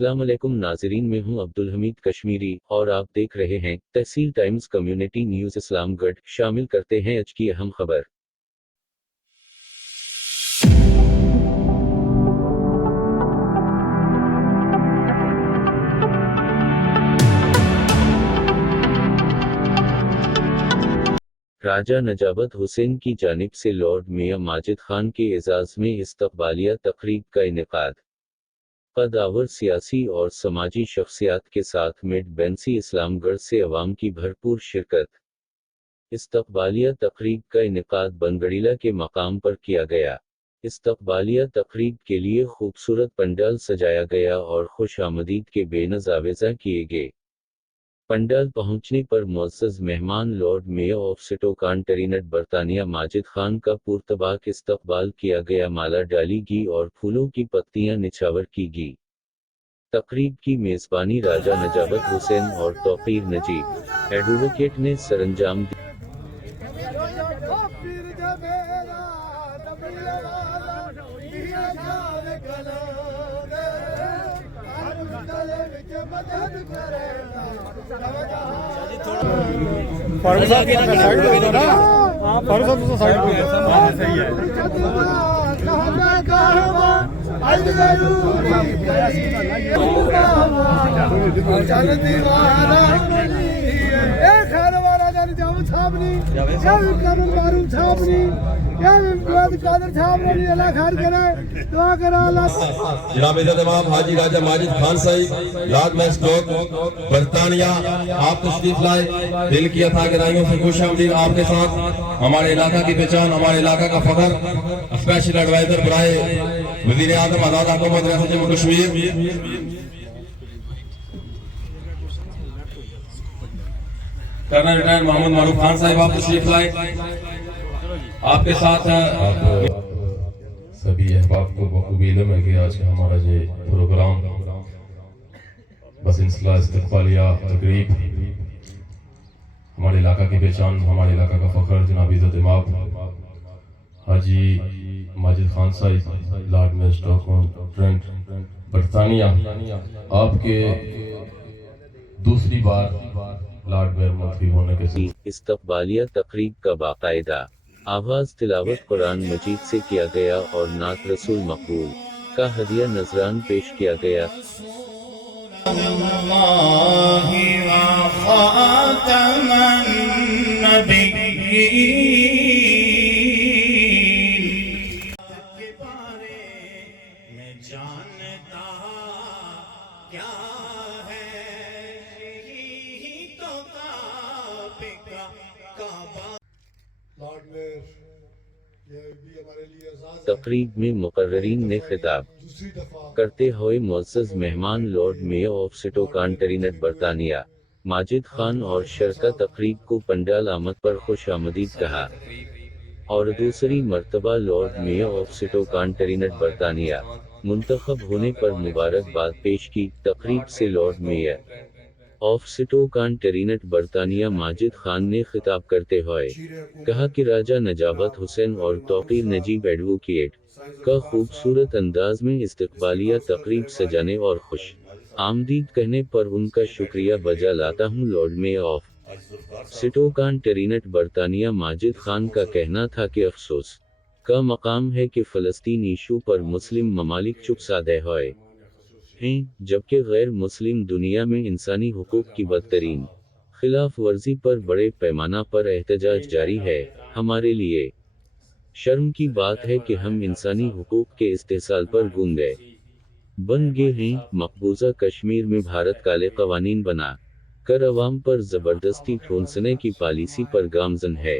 अस्सलाम वालेकुम नाज़रीन, मैं हूं अब्दुल हमीद कश्मीरी और आप देख रहे हैं तहसील टाइम्स कम्युनिटी न्यूज़ इस्लामगढ़। शामिल करते हैं आज की अहम खबर। राजा नजाबत हुसैन की जानिब से लॉर्ड मियां माजिद खान के एजाज़ में इस्तक़बालिया तक़रीब का इनेकाद। कदावर सियासी और समाजी शख्सियात के साथ मिड बेंसी इस्लामगढ़ से अवाम की भरपूर शिरकत। इस्तक़बालिया तक़रीब का इनेकाद बनगड़ीला के मकाम पर किया गया। इस्तक़बालिया तक़रीब के लिए खूबसूरत पंडाल सजाया गया और खुश आमदीद के बेनज़ावेज़ा किए गए। पंडाल पहुंचने पर मुअज़्ज़ज़ मेहमान लॉर्ड मेयर ऑफ सिटोकान-टेरिनेट बरतानिया माजिद खान का पुरतबाक इस्तक़बाल किया गया। माला डाली गई और फूलों की पत्तियां निछावर की गई। तक़रीब की मेज़बानी राजा नजाबत हुसैन और तौक़ीर नजीब एडवोकेट ने सरअंजाम दी। फारूक साहब की साइड पे हो ना। हाँ, फारूक साहब तो साइड पे हो। हाँ, सही है। जनाब इज़्ज़त इमाम हाजी राजा माजिद खान साहिब लॉर्ड मैस्टोक बरतानिया, आप तशरीफ लाए। दिल की अथा गहराइयों से खुश आमदीद आपके साथ। हमारे इलाका की पहचान, हमारे इलाका का फख्र, स्पेशल एडवाइजर बराए वज़ीर आज़म आज़ाद हुकूमत रियासत जम्मू कश्मीर कर्नल रिटायर्ड मोहम्मद मारूफ खान साहिब, आप तशरीफ लाए। आपके साथ सभी अहबाब को बखूबी इल्म है कि आज का हमारा ये प्रोग्राम बस इंसला इस्तक़बालिया तक़रीब, हमारे इलाका की पहचान, हमारे इलाका का फख्र जनाब इज़्ज़त इमाम हाजी माजिद खान साहिब लॉर्ड मैस्टोक बरतानिया, आपके दूसरी बार लॉर्ड मेयर मंत्री होने के साथ इस्तक़बालिया तक़रीब का बाकायदा आवाज़ तिलावत कुरान मजीद से किया गया और नात रसूल मकबूल का हदिया नजरान पेश किया गया। तक़रीब में मुक़र्ररीन ने खिताब करते हुए मुअज़्ज़ज़ मेहमान लॉर्ड मेयर ऑफ सिटोकान-टेरिनेट बरतानिया माजिद खान और शरका तक़रीब को पंडाल आमद पर खुश आमदीद कहा और दूसरी मर्तबा लॉर्ड मेयर ऑफ सिटोकान-टेरिनेट बरतानिया मुंतखब होने पर मुबारकबाद पेश की। तक़रीब से लॉर्ड मेयर ऑफ सिटोकान-टेरिनेट बरतानिया माजिद खान ने खिताब करते हुए कहा कि राजा नजाबत हुसैन और तौक़ीर नजीब एडवोकेट का खूबसूरत अंदाज में इस्तक़बालिया तक़रीब सजाने और खुश आमदीद कहने पर उनका शुक्रिया बजा लाता हूँ। लॉर्ड मेयर ऑफ सिटोकान-टेरिनेट बरतानिया माजिद खान का कहना था कि अफसोस का मकाम है कि फ़लस्तीन इशू पर मुस्लिम ममालिक चुप साधे हुए हैं, जबकि गैर मुस्लिम दुनिया में इंसानी हुकूक की बदतरीन खिलाफ वर्जी पर बड़े पैमाना पर एहतजाज जारी है। हमारे लिए शर्म की बात है कि हम इंसानी हुकूक के इस्तेहसाल पर गूंगे बन गए हैं। मकबूजा कश्मीर में भारत काले कवानीन बना कर अवाम पर ज़बरदस्ती ठोंसने की पॉलिसी पर गामजन है।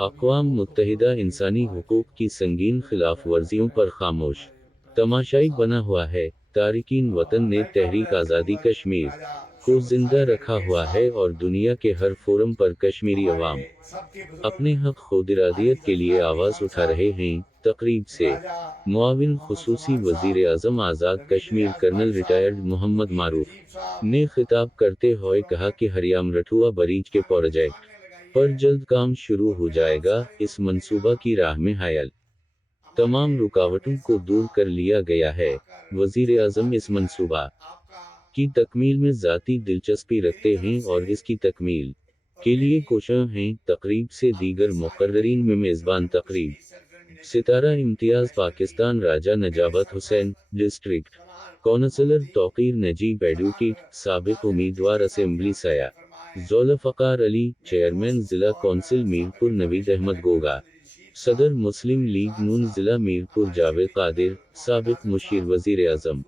अक़वाम मुत्तहिदा इंसानी हुकूक की संगीन खिलाफ वर्जियों पर खामोश तमाशाई बना हुआ है। तारिकीन वतन ने तहरीक आज़ादी कश्मीर को जिंदा रखा हुआ है और दुनिया के हर फोरम पर कश्मीरी अवाम अपने हक खुद इरादियत के लिए आवाज़ उठा रहे हैं। तक़रीब से मुआविन खुसूसी वज़ीर आज़म आज़ाद कश्मीर कर्नल रिटायर्ड मोहम्मद मारूफ ने खिताब करते हुए कहा कि हरियाम रठुआ बरीज के प्रोजेक्ट पर जल्द काम शुरू हो जाएगा। इस मंसूबा की राह में हायल तमाम रुकावटों को दूर कर लिया गया है। वज़ीर आज़म इस मंसूबा کی تکمیل میں ذاتی دلچسپی رکھتے ہیں اور اس کی تکمیل کے لیے کوشاں ہیں۔ تقریب سے دیگر مقررین میں میزبان تقریب ستارہ امتیاز پاکستان راجہ نجابت حسین، ڈسٹرکٹ کونسلر توقیر نجیب ایڈوکیٹ، سابق امیدوار اسمبلی سیاح ذوالفقار علی، چیئرمین ضلع کونسل میرپور نوید احمد گوگا، صدر مسلم لیگ نون ضلع میرپور جاوید قادر، سابق مشیر وزیر اعظم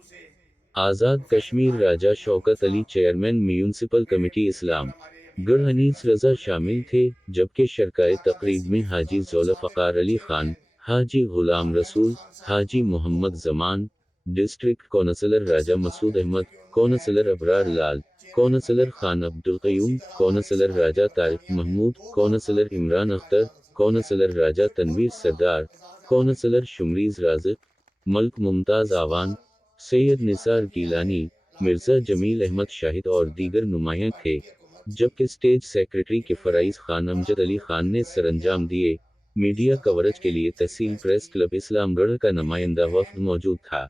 آزاد کشمیر راجہ Shaukat Ali, chairman municipal committee اسلام گڑھ انیس رضا شامل تھے، جبکہ شرکائے تقریب میں حاجی ذوالفقار علی خان، حاجی غلام رسول، حاجی محمد زمان، ڈسٹرکٹ کونسلر راجہ مسعود احمد، کونسلر ابرار لال، کونسلر خان عبدالقیوم، کونسلر راجہ طارق محمود، کونسلر عمران اختر، کونسلر راجہ تنویر سردار، کونسلر شمریز رازق، ملک ممتاز آوان، سید نثار گیلانی، مرزا جمیل احمد شاہد اور دیگر نمایاں تھے، جبکہ اسٹیج سیکرٹری کے فرائض خان امجد علی خان نے سر انجام دیے۔ میڈیا کوریج کے لیے تحصیل پریس کلب اسلام گڑھ کا نمائندہ وفد موجود تھا۔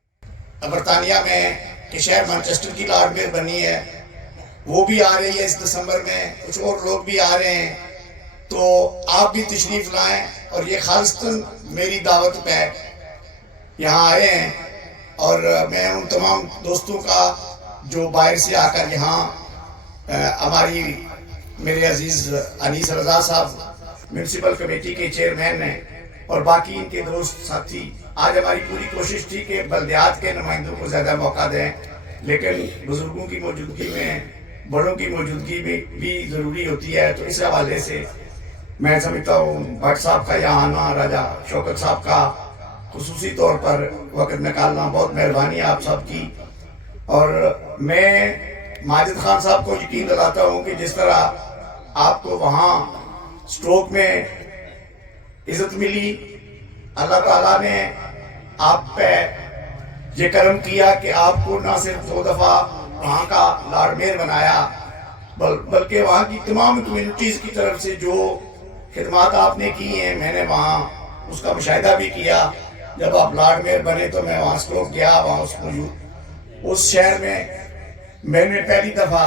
برطانیہ میں کہ شہر مانچسٹر کی لارڈ میئر بنی ہے، وہ بھی آ رہی ہے اس دسمبر میں، کچھ اور لوگ بھی آ رہے ہیں، تو آپ بھی تشریف لائیں، اور یہ خالصتاً میری دعوت پہ یہاں آئے ہیں، اور میں ان تمام دوستوں کا جو باہر سے آ کر یہاں ہماری میرے عزیز انیس رضا صاحب میونسپل کمیٹی کے چیئرمین ہیں، اور باقی ان کے دوست ساتھی، آج ہماری پوری کوشش تھی کہ بلدیات کے نمائندوں کو زیادہ موقع دیں، لیکن بزرگوں کی موجودگی میں بڑوں کی موجودگی میں بھی ضروری ہوتی ہے، تو اس حوالے سے میں سمجھتا ہوں بٹ صاحب کا یہاں آنا، راجہ شوکت صاحب کا خصوصی طور پر وقت نکالنا، بہت مہربانی ہے آپ سب کی، اور میں ماجد خان صاحب کو یقین دلاتا ہوں کہ جس طرح آپ کو وہاں سٹروک میں عزت ملی، اللہ تعالیٰ نے آپ پہ یہ کرم کیا کہ آپ کو نہ صرف 2 دفعہ وہاں کا لارڈ میئر بنایا، بلکہ وہاں کی تمام کمیونٹیز کی طرف سے جو خدمات آپ نے کی ہیں، میں نے وہاں اس کا مشاہدہ بھی کیا۔ جب آپ لارڈ میئر بنے تو میں وہاں سٹروک گیا، وہاں اس شہر میں نے پہلی دفعہ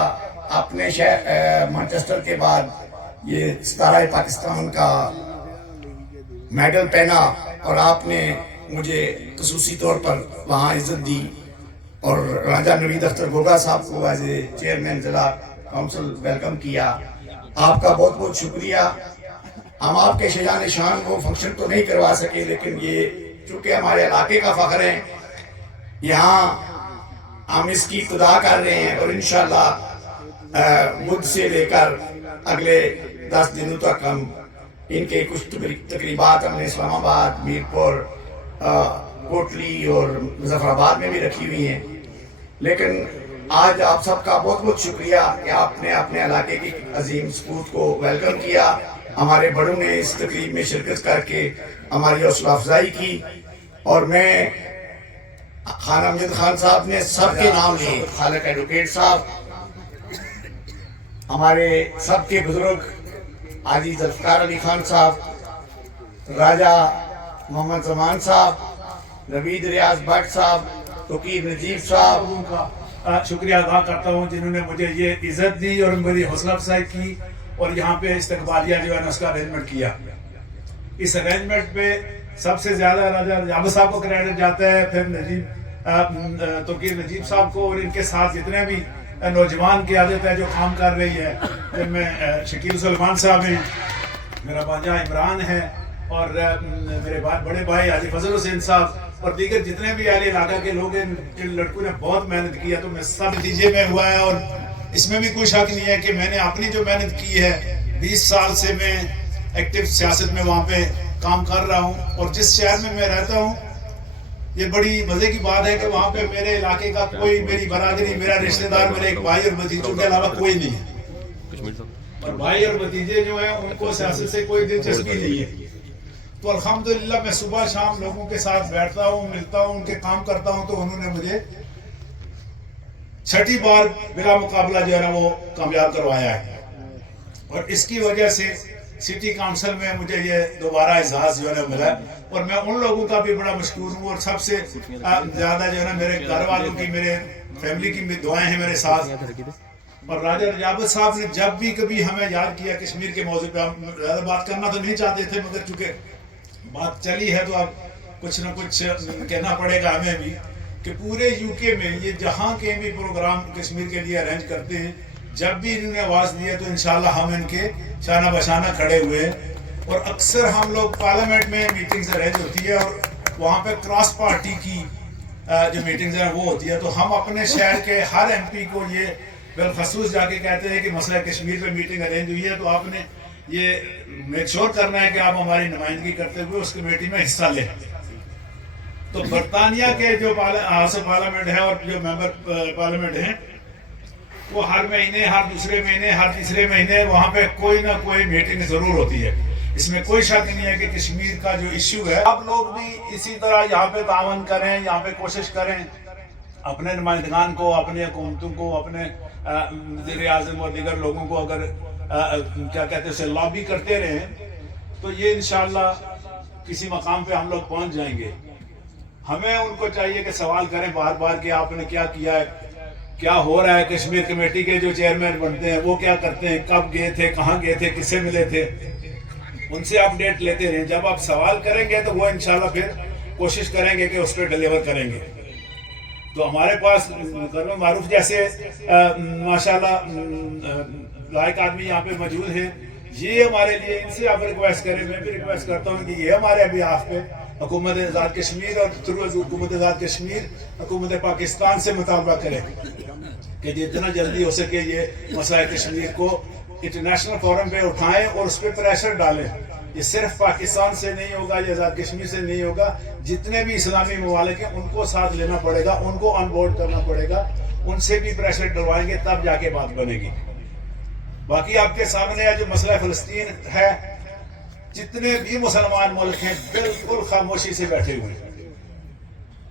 اپنے شہر مانچسٹر کے بعد یہ ستارہ پاکستان کا میڈل پہنا، اور آپ نے مجھے خصوصی طور پر وہاں عزت دی، اور راجہ نوید اختر گوگا صاحب کو ایز اے چیئرمین ضلع کونسل ویلکم کیا۔ آپ کا بہت بہت شکریہ۔ ہم آپ کے شجاع شان وہ فنکشن تو نہیں کروا سکے، لیکن یہ چونکہ ہمارے علاقے کا فخر ہے، یہاں ہم اس کی ابتدا کر رہے ہیں، اور انشاءاللہ بدھ سے لے کر اگلے 10 دنوں تک ہم ان کے کچھ تقریبات ہم نے اسلام آباد، میرپور، کوٹلی اور مظفر آباد میں بھی رکھی ہوئی ہیں، لیکن آج آپ سب کا بہت بہت شکریہ کہ آپ نے اپنے علاقے کی عظیم سپوت کو ویلکم کیا۔ ہمارے بڑوں نے اس تقریب میں شرکت کر کے ہماری حوصلہ افزائی کی، اور میں خان امجد خان صاحب نے سب کے نام لیے، خالق ایڈوکیٹ صاحب، ہمارے سب کے بزرگ حاجی ذوالفقار علی خان صاحب، راجہ محمد زمان صاحب، نوید ریاض بٹ صاحب، توقیر نجیب صاحب کا شکریہ ادا کرتا ہوں جنہوں نے مجھے یہ عزت دی اور میری حوصلہ افزائی کی، اور یہاں پہ استقبالیہ جو ہے نا اس کا ارینجمنٹ کیا۔ اس ارینجمنٹ میں سب سے زیادہ راجہ جابر صاحب کو کریڈٹ جاتا ہے، پھر توقیر نجیب صاحب کو، اور ان کے ساتھ جتنے بھی نوجوان قیادت ہے جو کام کر رہی ہے، جن میں شکیل سلمان صاحب ہیں، میرا بھانجا عمران ہے، اور میرے بڑے بھائی حاجی فضل حسین صاحب، اور دیگر جتنے بھی اہل علاقہ کے لوگ ہیں، جن لڑکوں نے بہت محنت کی ہے، تو میں سب نتیجے میں ہوا ہے، اور اس میں بھی کوئی شک نہیں ہے کہ میں نے اپنی جو محنت کی ہے، 20 سال سے میں ایکٹیو سیاست میں وہاں پہ کام کر رہا ہوں، اور جس شہر میں میں رہتا ہوں، یہ بڑی مزے کی بات ہے کہ وہاں پہ میرے علاقے کا کوئی، میری برادری، میرا رشتہ دار، میرے ایک بھائی اور بھتیجوں کے علاوہ کوئی نہیں ہے، اور بھائی اور بھتیجے جو ہیں ان کو سیاست سے کوئی دلچسپی نہیں ہے۔ تو الحمدللہ میں صبح شام لوگوں کے ساتھ بیٹھتا ہوں، ملتا ہوں، ان کے کام کرتا ہوں، تو انہوں نے مجھے 6ٹھی بار بلا مقابلہ جو ہے نا وہ کامیاب کروایا ہے، اور اس کی وجہ سے سٹی کاؤنسل میں مجھے یہ دوبارہ اعزاز جو ہے نا ملا، اور میں ان لوگوں کا بھی بڑا مشکور ہوں، اور سب سے زیادہ جو ہے نا میرے گھر والوں کی، میرے फैमिली की भी दुआएं हैं मेरे साथ। और राजा रजावत साहब ने जब भी कभी हमें याद किया कश्मीर के मौजू पे, हम ज़्यादा बात करना तो नहीं चाहते थे, मगर चूंकि बात चली है तो अब कुछ ना कुछ कहना पड़ेगा हमें भी, कि पूरे यूके में ये जहाँ के भी प्रोग्राम कश्मीर के लिए अरेंज करते हैं, जब भी इन्होंने आवाज़ दी है तो इंशाल्लाह हम इनके शाना बशाना खड़े हुए हैं। और अक्सर हम लोग पार्लियामेंट में मीटिंग्स अरेंज होती है और वहाँ पे क्रॉस पार्टी की जो मीटिंग्स हैं वो होती है, तो हम अपने शहर के हर MP को ये बिलखसूस जाके कहते हैं कि मसला कश्मीर पे मीटिंग अरेंज हुई है, तो आपने ये मेक श्योर करना है कि आप हमारी नुमाइंदगी करते हुए उस कमेटी में हिस्सा लें। तो बरतानिया के जो हाउस ऑफ पार्लियामेंट है और जो मेंबर पार्लियामेंट हैं, वो हर महीने, हर दूसरे महीने, हर तीसरे महीने वहाँ पे कोई ना कोई मीटिंग जरूर होती है। इसमें कोई शक नहीं है कि कश्मीर का जो इश्यू है, आप लोग भी इसी तरह यहाँ पे तावन करें, यहाँ पे कोशिश करें, अपने नुमाइंदगान को, अपने हुकूमतों को, अपने वज़ीर आज़म और दीगर लोगों को अगर क्या कहते हैं उसे लॉबी करते रहें तो ये इंशाल्लाह किसी मकाम पे हम लोग पहुँच जाएंगे। हमें उनको चाहिए कि सवाल करें बार बार कि आपने क्या किया है, क्या हो रहा है, कश्मीर कमेटी के जो चेयरमैन बनते हैं वो क्या करते हैं, कब गए थे, कहाँ गए थे, किससे मिले थे, उनसे अपडेट लेते रहें। जब आप सवाल करेंगे तो वो इंशाल्लाह फिर कोशिश करेंगे कि उस पर डिलीवर करेंगे। तो हमारे पास कर्म मारूफ जैसे माशाल्लाह लायक आदमी यहाँ पे मौजूद है, ये हमारे लिए, इनसे आप रिक्वेस्ट करें, मैं भी रिक्वेस्ट करता हूँ कि ये हमारे अभी आप पे हुकूमत आज़ाद कश्मीर और थ्रू हुकूमत आज़ाद कश्मीर हुकूमत पाकिस्तान से मुतालबा करें कि जितना जल्दी हो सके ये मसला कश्मीर को इंटरनेशनल फोरम पे उठाएं और उस पर प्रेशर डालें। ये सिर्फ पाकिस्तान से नहीं होगा, ये आज़ाद कश्मीर से नहीं होगा, जितने भी इस्लामी ममालिक हैं उनको साथ लेना पड़ेगा, उनको ऑन बोर्ड करना पड़ेगा, उनसे भी प्रेशर डलवाएंगे तब जाके बात बनेगी। बाकी आपके सामने जो मसला फ़लस्तीन है, जितने भी मुसलमान मुल्क हैं बिल्कुल खामोशी से बैठे हुए हैं।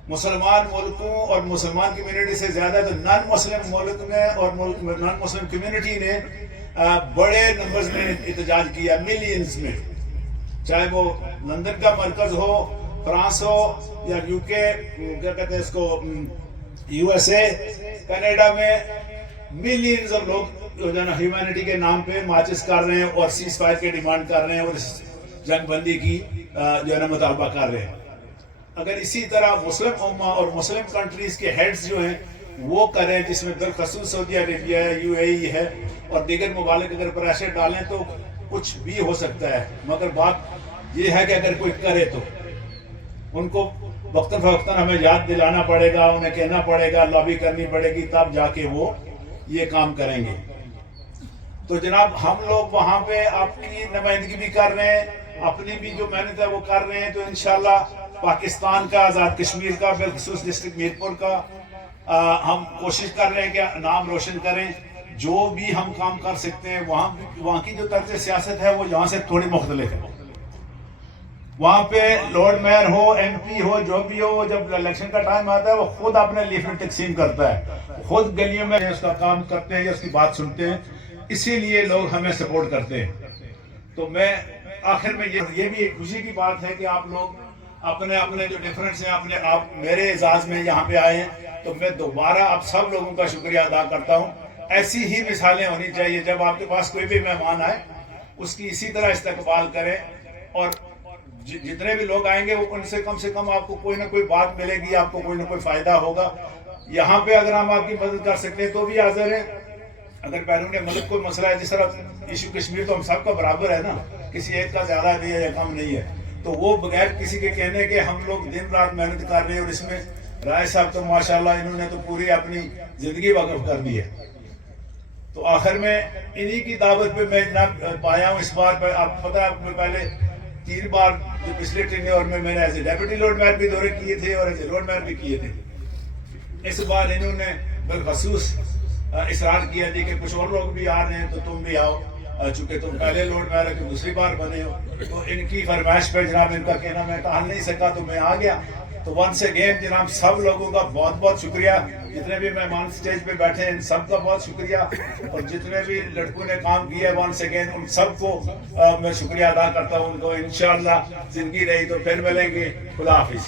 मुसलमान मुल्कों और मुसलमान कम्युनिटी से ज्यादा तो नॉन मुस्लिम मुल्क ने और नॉन मुस्लिम कम्युनिटी ने बड़े नंबर्स में एहतजाज किया, मिलियंस में, चाहे वो लंदन का मरकज हो, फ्रांस हो या यूके, क्या कहते हैं इसको, USA, कनाडा में मिलियंस ऑफ लोग जो है ना ह्यूमैनिटी के नाम पे मार्चेस कर रहे हैं और सीज फायर की डिमांड कर रहे हैं और जंग बंदी की जो है ना मुतालबा कर रहे हैं। अगर इसी तरह मुस्लिम उम्मा और मुस्लिम कंट्रीज के हेड्स जो हैं वो करें, जिसमें बिलखसूस सऊदी अरेबिया है, UAE है और दीगर ममालिक अगर प्रेशर डालें तो कुछ भी हो सकता है। मगर बात ये है कि अगर कोई करे तो उनको वक्तन फवक्तन हमें याद दिलाना पड़ेगा, उन्हें कहना पड़ेगा, लॉबी करनी पड़ेगी, तब जाके वो ये काम करेंगे। तो जनाब हम लोग वहाँ पे आपकी नुमाइंदगी भी कर रहे हैं, अपनी भी जो मेहनत है वो कर रहे हैं। तो इंशाल्लाह पाकिस्तान का, आज़ाद कश्मीर का, बिलखसूस डिस्ट्रिक्ट मीरपुर का हम कोशिश कर रहे हैं कि नाम रोशन करें। जो भी हम काम कर सकते हैं, वहाँ की जो तर्ज सियासत है वो यहाँ से थोड़ी मुख्तलिफ है। वहाँ पे लॉर्ड मेयर हो, MP हो, जो भी हो, जब इलेक्शन का टाइम आता है वो खुद अपने लीफलेट तकसीम करता है, खुद गलियों में उसका काम करते हैं या उसकी बात सुनते हैं, इसीलिए लोग हमें सपोर्ट करते हैं। तो मैं आखिर में ये भी एक खुशी की बात है कि आप लोग अपने अपने जो डिफरेंस हैं, आप मेरे एजाज में यहाँ पे आए हैं, तो मैं दोबारा आप सब लोगों का शुक्रिया अदा करता हूँ। ऐसी ही मिसालें होनी चाहिए, जब आपके पास कोई भी मेहमान आए उसकी इसी तरह इस्तकबाल करें और जितने भी लोग आएंगे वो उनसे कम से कम आपको कोई ना कोई बात मिलेगी, आपको कोई ना कोई फायदा होगा। यहाँ पे अगर हम आपकी मदद कर सकते हैं तो भी हाजिर है। अगर बैरून मुल्क कोई मसला है, जिस तरह इशू कश्मीर तो हम सबका बराबर है ना, किसी एक का ज्यादा नहीं है या कम नहीं है, तो वो बगैर किसी के कहने के हम लोग दिन रात मेहनत कर रहे हैं। और इसमें राय साहब तो माशाल्लाह इन्होंने तो पूरी अपनी जिंदगी वक्फ कर दी है। तो आखिर में इन्हीं की दावत पे मैं इतना पाया हूँ। इस बार पर आप पता है पहले 3 बार जो पिछले टेन्योर में मैंने as a deputy lord mayor भी दौरे किए थे और एज ए लॉर्ड मेयर भी किए थे। इस बार इन्होंने बिलखसूस इसरार किया थी कि कुछ और लोग भी आ रहे हैं तो तुम भी आओ, चूंकि तुम पहले लॉर्ड मेयर है, दूसरी बार बने हो। तो इनकी फरमाइश पर जनाब इनका कहना मैं टाल नहीं सका तो मैं आ गया। तो वंस अगेन जनाब सब लोगों का बहुत बहुत शुक्रिया, जितने भी मेहमान स्टेज पे बैठे हैं सबका बहुत शुक्रिया, और जितने भी लड़कों ने काम किया है वंस अगेन उन सबको मैं शुक्रिया अदा करता हूँ। उनको इंशाअल्लाह जिंदगी रही तो फिर मिलेंगे। खुदा हाफिज।